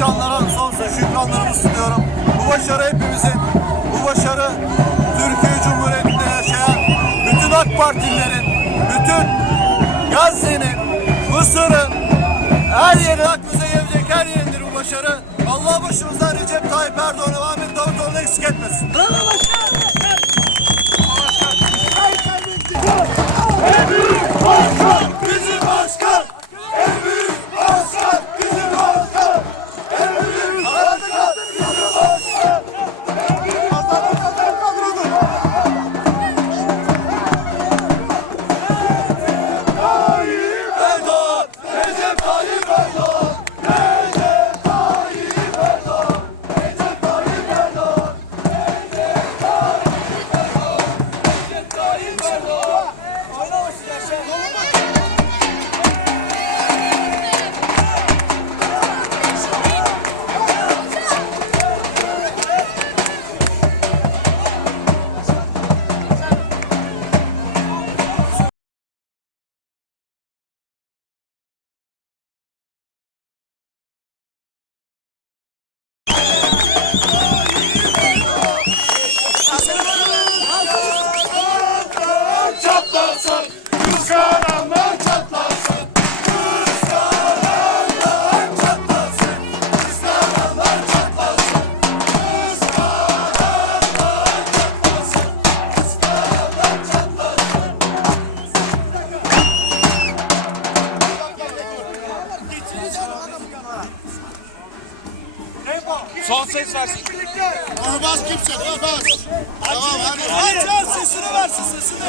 çalışanlara sonsuz şükranlarımı sunuyorum. Bu başarı hepimizin, bu başarı Türkiye Cumhuriyeti'nde yaşayan bütün AK Partililerin, bütün Gazze'nin, Mısır'ın, her yeri aklınıza gelecek her yerindir bu başarı. Allah başımızdan Recep Tayyip Erdoğan'ı ve çatlasın, kıskananlar çatlasın. Kıskananlar çatlasın, kıskananlar çatlasın. Kıskananlar çatlasın, kıskananlar çatlasın. Son ses versin. Bas kimse, bas. Tamam hadi. Aç sesini versin sesini.